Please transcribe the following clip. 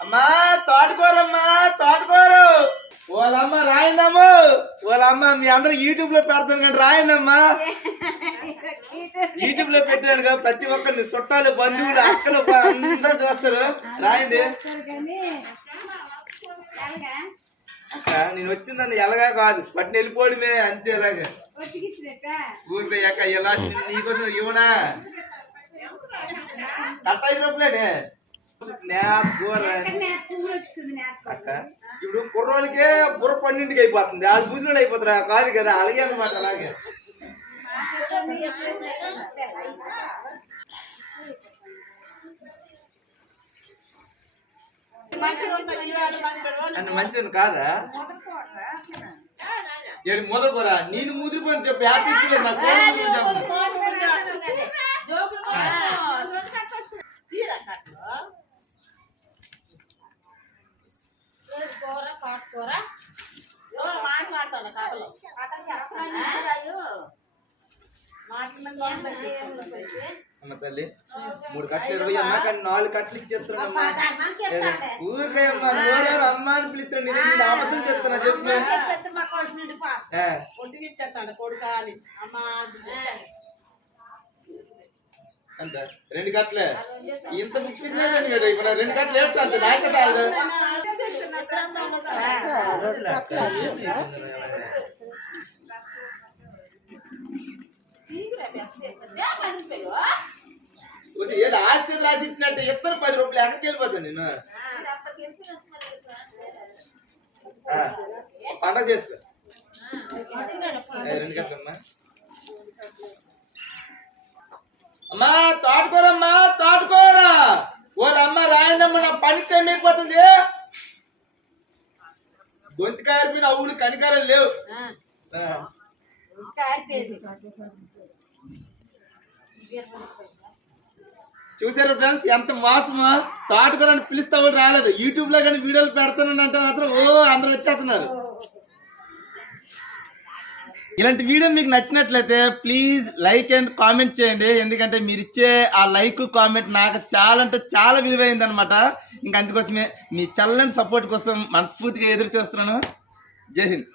అమ్మా తోటకూరమ్మా తోటకూరు. వాళ్ళమ్మ రాయండమ్మ వాళ్ళమ్మ మీ అందరూ యూట్యూబ్లో పెడతాను కానీ రాయనమ్మా. యూట్యూబ్లో పెట్టాను కదా ప్రతి ఒక్కరిని చుట్టాలు బంధువులు అక్కలు అందరూ చూస్తారు. రాయండి. నేను వచ్చిందని ఎలాగా కాదు. పట్టిన వెళ్ళిపోవడమే అంతే ఎలాగా. ఊరిపోయాక ఎలా నీకోసం ఇవ్వనా? కట్ట అయినప్పుడే ఇప్పుడు కుర్రోళ్ళకే బుర్ర పన్నెండుకి అయిపోతుంది. వాళ్ళు బుజ్జుడు అయిపోతారా. కాదు కదా అలాగే అనమాట అలాగే. మంచిది కాదా? ఏడు మొదలుకోర నేను ముదిరిపోయి చెప్పు హ్యాపీ ఫీల్ నా కోరిక గురించి చెప్పు. అమ్మ తల్లి మూడు కట్టలు ఇరవై అమ్మా కానీ నాలుగు కట్టలు ఇచ్చేస్తున్నామ్మా ఊరికే అమ్మా నోరేరు అమ్మ అని పిలుస్తాడు నేను నేను అబద్ధం చెప్తున్నా చెప్పు ఆ, ఒట్టికిచ్చేస్తాడు కొడుక అని. అమ్మ అంత. రెండు కట్టలే. ఇంత ముఖ్యమైన ఇప్పుడు రెండు కట్టలు వేస్తా అంత నాయక ఏదో ఆస్తి రాసి ఇచ్చినట్టు ఇద్దరు పది రూపాయలు ఎక్కడికి వెళ్ళిపోతాను నేను పంట పండగ చేసుకో. రెండు అమ్మా. తోటకూరమ్మా తోటకూర వాళ్ళ అమ్మ రాయండమ్మ నా పని టైం అయిపోతుంది గొంతు కారిపోయిన అవుడు కనికారాలు లేవు. చూసారు ఫ్రెండ్స్ ఎంత మోసమో? తోటకూర అని పిలిస్తే వాళ్ళు రాలేదు. యూట్యూబ్లో కానీ వీడియోలు పెడతానంటే మాత్రం ఓ అందరూ వచ్చేస్తున్నారు. ఇలాంటి వీడియో మీకు నచ్చినట్లయితే ప్లీజ్ లైక్ అండ్ కామెంట్ చేయండి. ఎందుకంటే మీరు ఇచ్చే ఆ లైక్ కామెంట్ నాకు చాలా అంటే చాలా విలువైంది అనమాట ఇంకా అందుకోసమే మీ చల్లని సపోర్ట్ కోసం మనస్ఫూర్తిగా ఎదురు చూస్తున్నాను. జై హింద్.